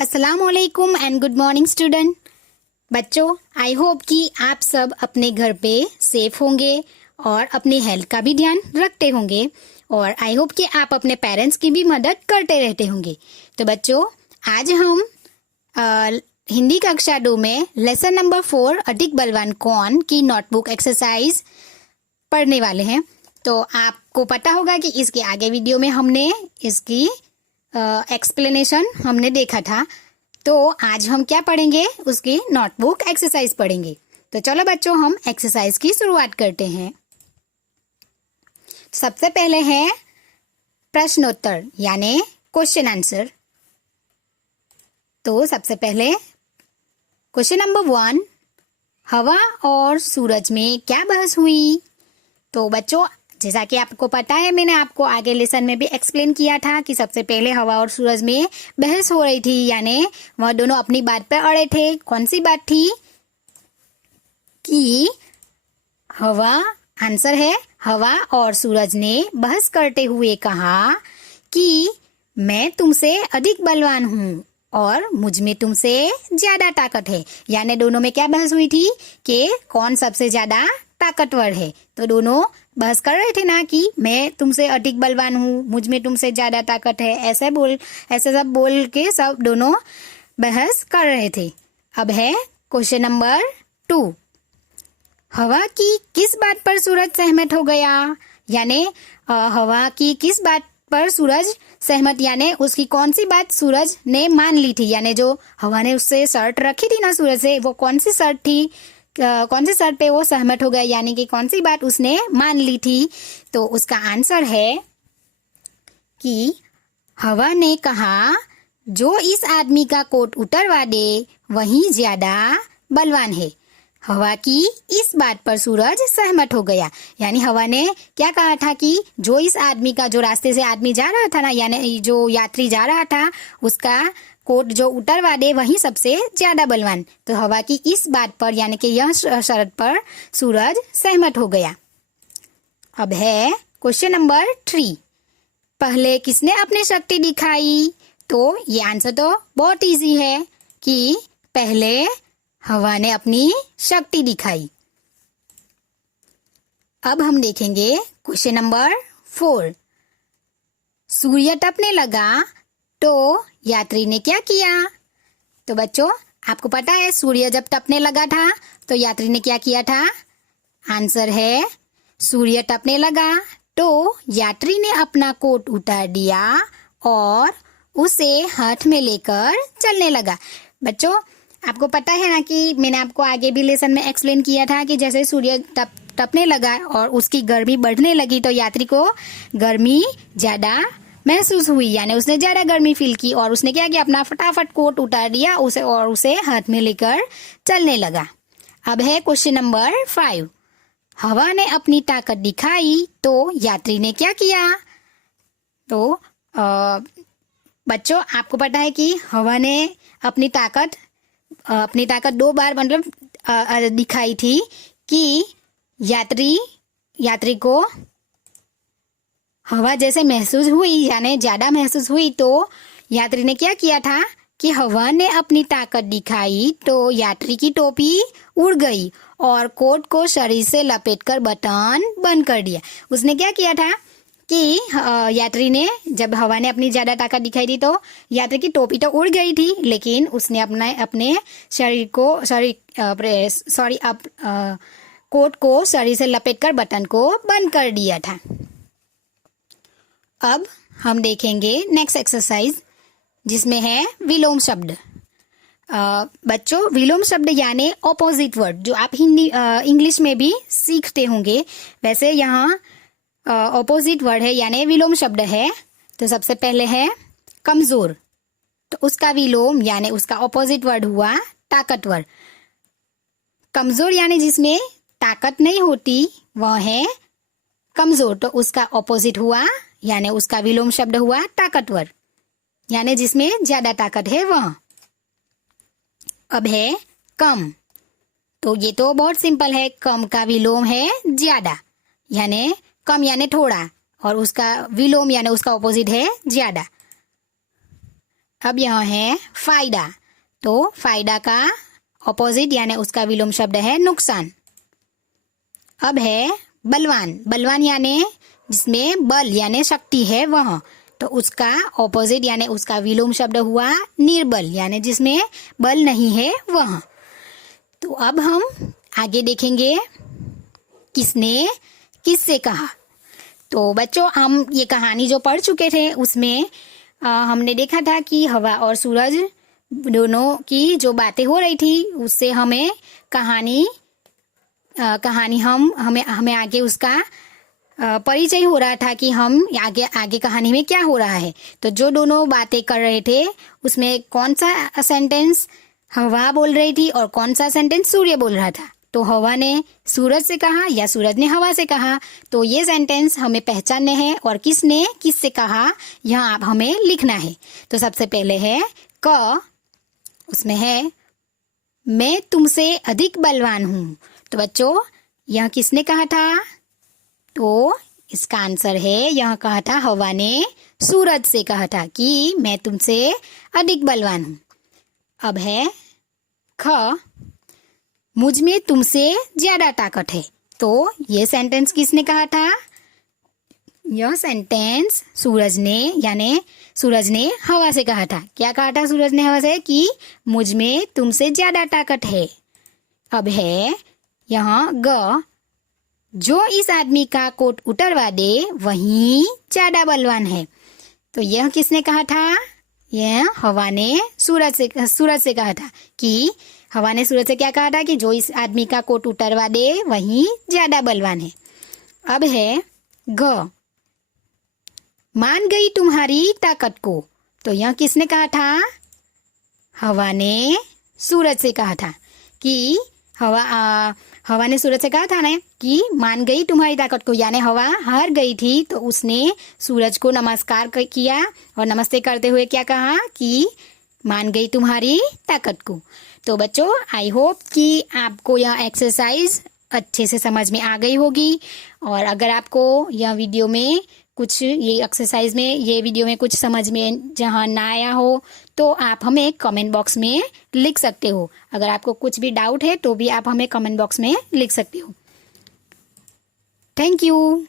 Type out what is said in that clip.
अस्सलाम वालेकुम and good morning student. बच्चों, आई होप कि आप सब अपने घर पे सेफ होंगे और अपनी हेल्थ का भी ध्यान रखते होंगे और आई होप कि आप अपने पेरेंट्स की भी मदद करते रहते होंगे। तो बच्चों, आज हम हिंदी कक्षा 2 में लेसन नंबर 4 अधिक बलवान कौन की नोटबुक एक्सरसाइज पढ़ने वाले हैं। तो आपको पता होगा कि इसके आगे वीडियो में हमने इसकी एक्सप्लेनेशन हमने देखा था। तो आज हम क्या पढ़ेंगे, उसकी नोटबुक एक्सरसाइज पढ़ेंगे। तो चलो बच्चों, हम एक्सरसाइज की शुरुआत करते हैं। सबसे पहले है प्रश्नोत्तर यानी क्वेश्चन आंसर। तो सबसे पहले क्वेश्चन नंबर 1, हवा और सूरज में क्या बहस हुई। तो बच्चों, जैसा कि आपको पता है, मैंने आपको आगे लेसन में भी एक्सप्लेन किया था कि सबसे पहले हवा और सूरज में बहस हो रही थी, यानी वह दोनों अपनी बात पर अड़े थे। कौन सी बात थी कि हवा, आंसर है हवा और सूरज ने बहस करते हुए कहा कि मैं तुमसे अधिक बलवान हूँ और मुझ में तुमसे ज्यादा ताकत है। यानी दोनों में क्या बहस हुई थी कि कौन सबसे ज्यादा ताकतवर है। तो दोनों बहस कर रहे थे ना कि मैं तुमसे अधिक बलवान हूँ, मुझ में तुमसे ज्यादा ताकत है, ऐसे सब बोल के सब दोनों बहस कर रहे थे। अब है क्वेश्चन नंबर 2, हवा की किस बात पर सूरज सहमत हो गया। यानी हवा की किस बात पर सूरज सहमत, यानी उसकी कौन सी बात सूरज ने मान ली थी। यानी जो हवा ने उससे शर्त रखी थी ना सूरज से, वो कौन सी शर्त थी, कौन सी शर्त पे वो सहमत हो गया, यानी कि कौन सी बात उसने मान ली थी। तो उसका आंसर है कि हवा ने कहा जो इस आदमी का कोट उतरवा दे वही ज्यादा बलवान है। हवा की इस बात पर सूरज सहमत हो गया। यानी हवा ने क्या कहा था कि जो इस आदमी का, जो रास्ते से आदमी जा रहा था ना, यानी जो यात्री जा रहा था, उसका कोट जो उतरवा दे वही सबसे ज्यादा बलवान। तो हवा की इस बात पर, यानी कि यह शर्त पर सूरज सहमत हो गया। अब है क्वेश्चन नंबर 3, पहले किसने अपनी शक्ति दिखाई। तो ये आंसर तो बहुत इजी है कि पहले हवा ने अपनी शक्ति दिखाई। अब हम देखेंगे क्वेश्चन नंबर 4, सूर्य तपने लगा तो यात्री ने क्या किया। तो बच्चों, आपको पता है सूर्य जब तपने लगा था तो यात्री ने क्या किया था। आंसर है सूर्य तपने लगा तो यात्री ने अपना कोट उतार दिया और उसे हाथ में लेकर चलने लगा। बच्चों, आपको पता है ना कि मैंने आपको आगे भी लेसन में एक्सप्लेन किया था कि जैसे सूर्य तपने लगा और उसकी गर्मी बढ़ने लगी तो यात्री को गर्मी ज्यादा महसूस हुई, यानी उसने ज्यादा गर्मी फील की और उसने क्या किया, अपना फटाफट कोट उतार दिया उसे हाथ में लेकर चलने लगा। अब है क्वेश्चन नंबर 5, हवा ने अपनी ताकत दिखाई तो यात्री ने क्या किया। तो बच्चों, आपको पता है कि हवा ने अपनी ताकत 2 बार मतलब दिखाई थी कि यात्री को हवा जैसे महसूस हुई, यानी ज्यादा महसूस हुई, तो यात्री ने क्या किया था कि हवा ने अपनी ताकत दिखाई तो यात्री की टोपी उड़ गई और कोट को शरीर से लपेटकर बटन बंद कर दिया। उसने क्या किया था कि यात्री ने, जब हवा ने अपनी ज्यादा ताकत दिखाई दी तो यात्री की टोपी तो उड़ गई थी, लेकिन उसने अपने कोट को शरीर से लपेटकर बटन को बंद कर दिया था। अब हम देखेंगे नेक्स्ट एक्सरसाइज, जिसमें है विलोम शब्द। बच्चों, विलोम शब्द यानी ऑपोजिट वर्ड, जो आप इंग्लिश में भी सीखते होंगे, वैसे यहाँ ऑपोजिट वर्ड है यानी विलोम शब्द है। तो सबसे पहले है कमजोर, तो उसका विलोम यानी उसका ऑपोजिट वर्ड हुआ ताकतवर। कमजोर यानी जिसमें ताकत नहीं होती वह है कमजोर, तो उसका ऑपोजिट हुआ यानी उसका विलोम शब्द हुआ ताकतवर, यानी जिसमें ज्यादा ताकत है वह। अब है कम, तो ये तो बहुत सिंपल है, कम का विलोम है ज्यादा, यानी कम यानी थोड़ा और उसका विलोम यानी उसका ऑपोजिट है ज्यादा। अब यहाँ है फायदा, तो फायदा का ऑपोजिट यानी उसका विलोम शब्द है नुकसान। अब है बलवान, बलवान यानी जिसमें बल यानी शक्ति है वह, तो उसका ऑपोजिट यानी उसका विलोम शब्द हुआ निर्बल यानी जिसमें बल नहीं है वह। तो अब हम आगे देखेंगे किसने किससे कहा। तो बच्चों हम ये कहानी जो पढ़ चुके थे उसमें हमने देखा था कि हवा और सूरज दोनों की जो बातें हो रही थी उससे हमें कहानी हमें आगे उसका परिचय हो रहा था कि हम आगे कहानी में क्या हो रहा है। तो जो दोनों बातें कर रहे थे उसमें कौन सा सेंटेंस हवा बोल रही थी और कौन सा सेंटेंस सूर्य बोल रहा था। तो हवा ने सूरज से कहा या सूरज ने हवा से कहा, तो ये सेंटेंस हमें पहचानने हैं और किसने किससे कहा यह आप हमें लिखना है। तो सबसे पहले है क, उसमें है मैं तुमसे अधिक बलवान हूँ। तो बच्चों यह किसने कहा था? तो इसका आंसर है यह कहा था हवा ने सूरज से कहा था कि मैं तुमसे अधिक बलवान हूँ। अब है ख, मुझ में तुमसे ज्यादा ताकत है। तो ये सेंटेंस किसने कहा था? यह सेंटेंस सूरज ने यानी सूरज ने हवा से कहा था। क्या कहा था सूरज ने हवा से? कि मुझ में तुमसे ज्यादा ताकत है। अब है यहाँ ग, जो इस आदमी का कोट उतरवा दे वही ज्यादा बलवान है। तो यह किसने कहा था? यह हवा ने सूरज से कहा था कि हवा ने सूरज से क्या कहा था कि जो इस आदमी का कोट उतरवा दे वही ज्यादा बलवान है। अब है घ, मान गई तुम्हारी ताकत को। तो यह किसने कहा था? हवा ने सूरज से कहा था कि हवा ने सूरज से कहा था ना कि मान गई तुम्हारी ताकत को, यानी हवा हार गई थी तो उसने सूरज को नमस्कार किया और नमस्ते करते हुए क्या कहा कि मान गई तुम्हारी ताकत को। तो बच्चों आई होप कि आपको यह एक्सरसाइज अच्छे से समझ में आ गई होगी। और अगर आपको यह वीडियो में कुछ ये वीडियो में कुछ समझ में जहाँ ना आया हो तो आप हमें कमेंट बॉक्स में लिख सकते हो। अगर आपको कुछ भी डाउट है तो भी आप हमें कमेंट बॉक्स में लिख सकते हो। Thank you.